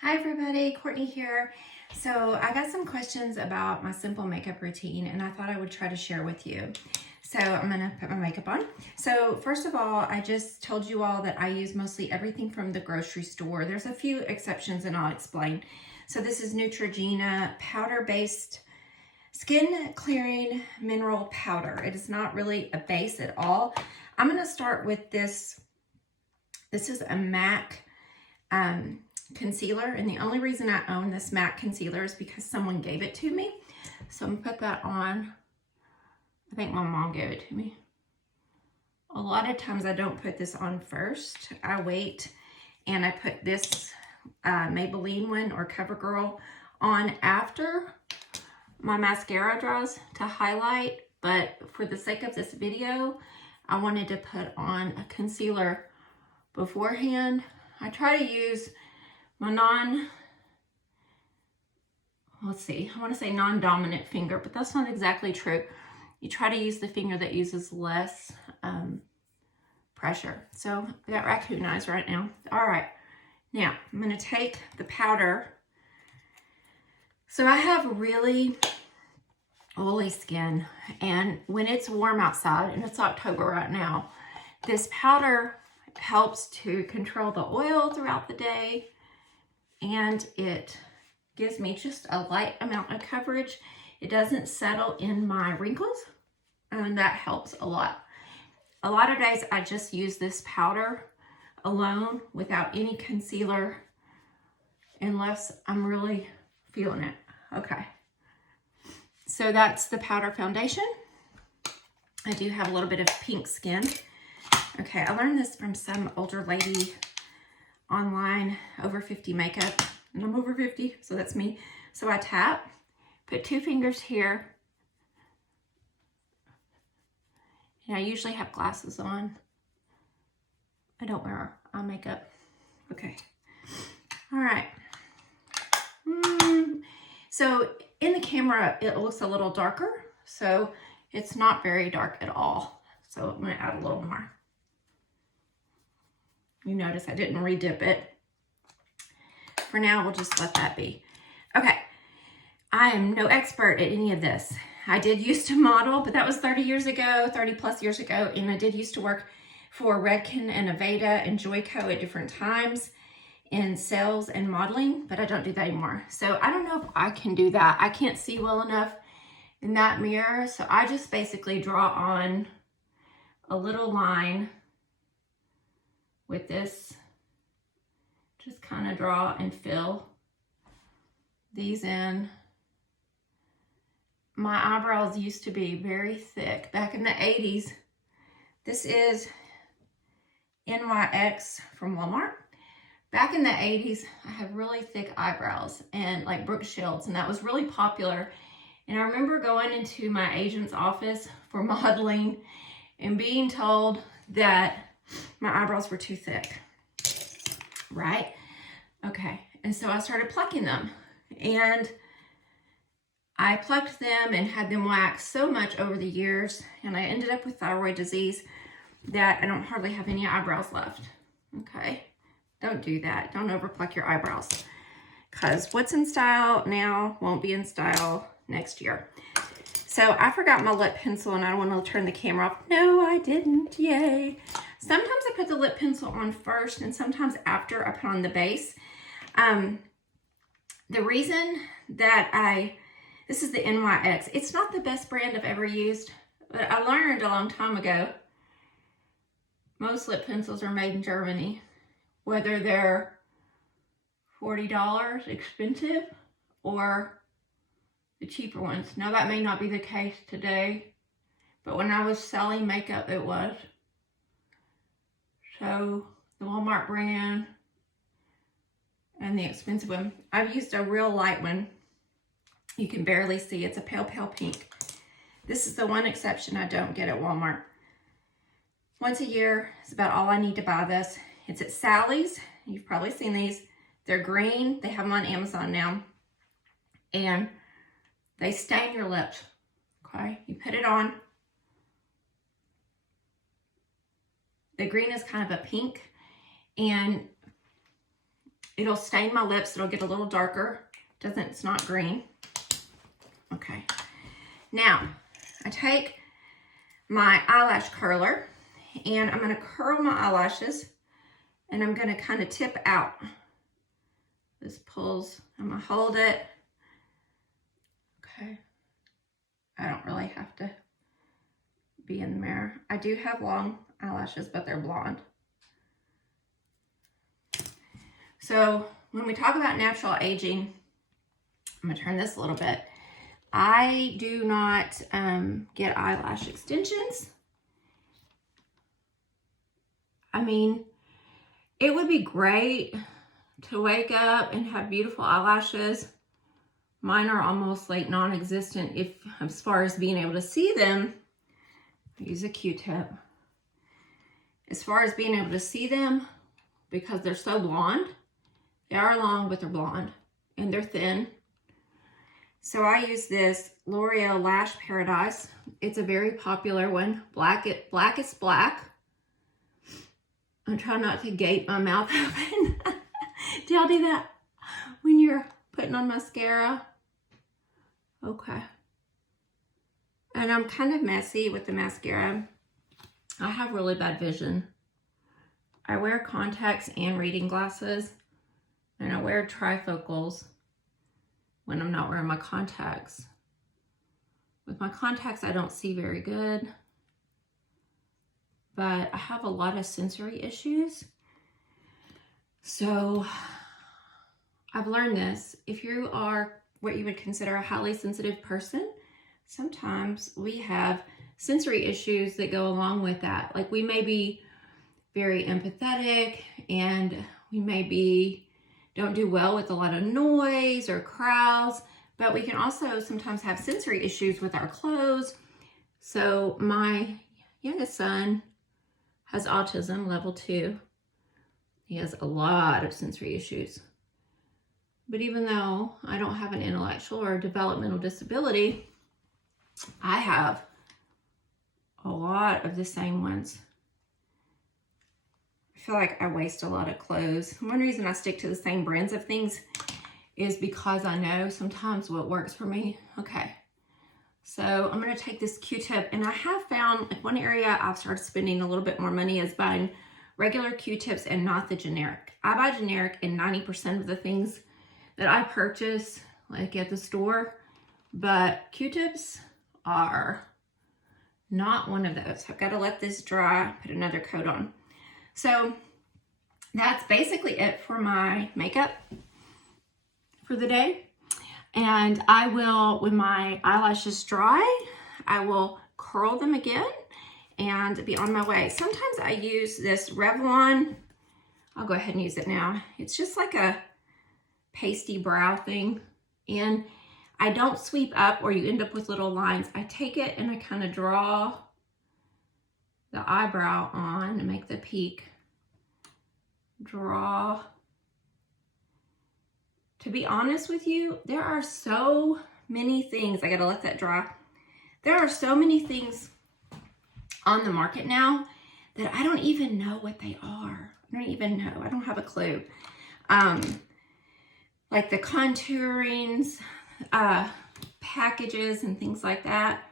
Hi everybody, Courtney here. So I got some questions about my simple makeup routine and I thought I would try to share with you. So I'm gonna put my makeup on. So first of all, I just told you all that I use mostly everything from the grocery store. There's a few exceptions and I'll explain. So this is Neutrogena powder-based skin clearing mineral powder. It is not really a base at all. I'm gonna start with this. This is a MAC concealer, and the only reason I own this MAC concealer is because someone gave it to me. So I'm gonna put that on. I think my mom gave it to me. A lot of times I don't put this on first. I wait and I put this Maybelline one or CoverGirl on after my mascara dries to highlight. But for the sake of this video, I wanted to put on a concealer beforehand. I try to use my I want to say non-dominant finger, but that's not exactly true. You try to use the finger that uses less pressure. So I got raccoon eyes right now. All right, now I'm going to take the powder. So I have really oily skin, and when it's warm outside, and it's October right now, this powder helps to control the oil throughout the day, and it gives me just a light amount of coverage. It doesn't settle in my wrinkles, and that helps a lot. A lot of days I just use this powder alone without any concealer unless I'm really feeling it. Okay, so that's the powder foundation. I do have a little bit of pink skin. Okay, I learned this from some older lady online, over 50 makeup, and I'm over 50, so that's me. So I tap, put 2 fingers here, and I usually have glasses on. I don't wear eye makeup. Okay, all right. So in the camera, it looks a little darker, so it's not very dark at all. So I'm gonna add a little more. You notice I didn't redip it. For now, we'll just let that be. Okay, I am no expert at any of this. I did used to model, but that was 30 years ago, 30 plus years ago, and I did used to work for Redken and Aveda and Joico at different times in sales and modeling, but I don't do that anymore. So I don't know if I can do that. I can't see well enough in that mirror, so I just basically draw on a little line with this. Just kind of draw and fill these in. My eyebrows used to be very thick back in the 80s. This is NYX from Walmart. Back in the 80s, I had really thick eyebrows and like Brooke Shields, and that was really popular. And I remember going into my agent's office for modeling and being told that my eyebrows were too thick, right? Okay, and so I started plucking them, and I plucked them and had them waxed so much over the years, and I ended up with thyroid disease that I don't hardly have any eyebrows left. Okay, don't do that. Don't over pluck your eyebrows, because what's in style now won't be in style next year. So I forgot my lip pencil, and I don't want to turn the camera off. No, I didn't. Yay. Sometimes I put the lip pencil on first, and sometimes after I put on the base. The reason that this is the NYX. It's not the best brand I've ever used, but I learned a long time ago, most lip pencils are made in Germany, whether they're $40 expensive or the cheaper ones. Now that may not be the case today, but when I was selling makeup, it was. So the Walmart brand and the expensive one. I've used a real light one. You can barely see. It's a pale, pale pink. This is the one exception I don't get at Walmart. Once a year is about all I need to buy this. It's at Sally's. You've probably seen these. They're green. They have them on Amazon now. And they stain your lips. Okay, you put it on. The green is kind of a pink, and It'll stain my lips. It'll get a little darker. It's not green. Okay. Now, I take my eyelash curler and I'm going to curl my eyelashes and I'm going to kind of tip out. This pulls, I'm going to hold it. Okay. I don't really have to be in the mirror. I do have long eyelashes, but they're blonde. So when we talk about natural aging, I'm gonna turn this a little bit. I do not get eyelash extensions. I mean, it would be great to wake up and have beautiful eyelashes. Mine are almost like non-existent as far as being able to see them. I use a Q-tip. As far as being able to see them, because they're so blonde, they are long, but they're blonde and they're thin. So I use this L'Oreal Lash Paradise. It's a very popular one. Blackest black. I'm trying not to gape my mouth open. Do y'all do that when you're putting on mascara? Okay. And I'm kind of messy with the mascara. I have really bad vision. I wear contacts and reading glasses. And I wear trifocals when I'm not wearing my contacts. With my contacts, I don't see very good. But I have a lot of sensory issues. So I've learned this. If you are what you would consider a highly sensitive person, sometimes we have sensory issues that go along with that. Like we may be very empathetic and we may don't do well with a lot of noise or crowds, but we can also sometimes have sensory issues with our clothes. So my youngest son has autism level 2. He has a lot of sensory issues. But even though I don't have an intellectual or developmental disability, I have a lot of the same ones. I feel like I waste a lot of clothes. One reason I stick to the same brands of things is because I know sometimes what works for me. Okay, so I'm going to take this Q-tip, and I have found like one area I've started spending a little bit more money is buying regular Q-tips and not the generic. I buy generic in 90% of the things that I purchase like at the store, but Q-tips are not one of those. I've got to let this dry, put another coat on. So that's basically it for my makeup for the day. And I will, when my eyelashes dry, I will curl them again and be on my way. Sometimes I use this Revlon. I'll go ahead and use it now. It's just like a pasty brow thing. And I don't sweep up or you end up with little lines. I take it and I kind of draw the eyebrow on and make the peak. Draw. To be honest with you, there are so many things. I gotta let that dry. There are so many things on the market now that I don't even know what they are. I don't even know. I don't have a clue. Like the contourings, packages and things like that.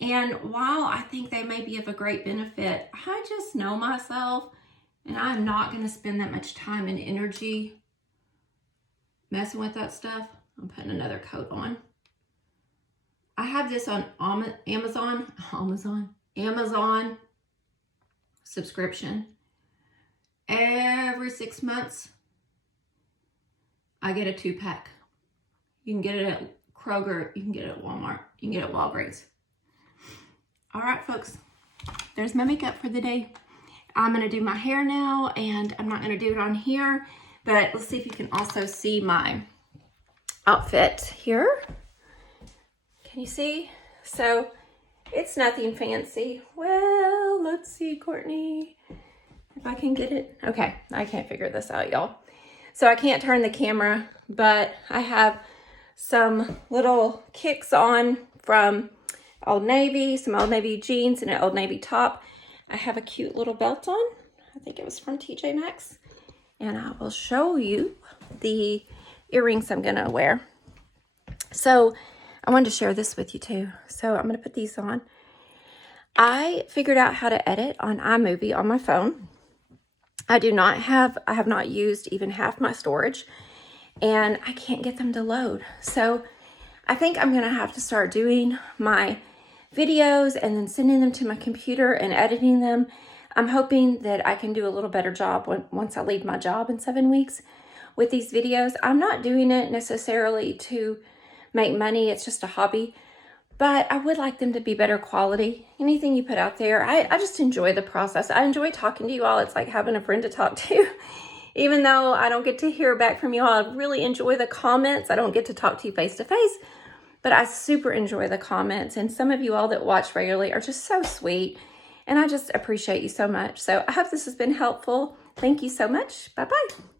And while I think they may be of a great benefit, I just know myself and I'm not going to spend that much time and energy messing with that stuff. I'm putting another coat on. I have this on Amazon subscription. Every 6 months, I get a 2-pack. You can get it at Kroger. You can get it at Walmart. You can get it at Walgreens. All right, folks. There's my makeup for the day. I'm going to do my hair now, and I'm not going to do it on here, but let's see if you can also see my outfit here. Can you see? So it's nothing fancy. Well, let's see, Courtney, if I can get it. Okay, I can't figure this out, y'all. So I can't turn the camera, but I have some little kicks on from Old Navy, some Old Navy jeans and an Old Navy top. I have a cute little belt on. I think it was from TJ Maxx. And I will show you the earrings I'm gonna wear. So I wanted to share this with you too. So I'm gonna put these on. I figured out how to edit on iMovie on my phone. I have not used even half my storage, and I can't get them to load. So I think I'm gonna have to start doing my videos and then sending them to my computer and editing them. I'm hoping that I can do a little better job once I leave my job in 7 weeks with these videos. I'm not doing it necessarily to make money. It's just a hobby, but I would like them to be better quality. Anything you put out there, I just enjoy the process. I enjoy talking to you all. It's like having a friend to talk to. Even though I don't get to hear back from you all, I really enjoy the comments. I don't get to talk to you face to face, but I super enjoy the comments. And some of you all that watch regularly are just so sweet. And I just appreciate you so much. So I hope this has been helpful. Thank you so much. Bye-bye.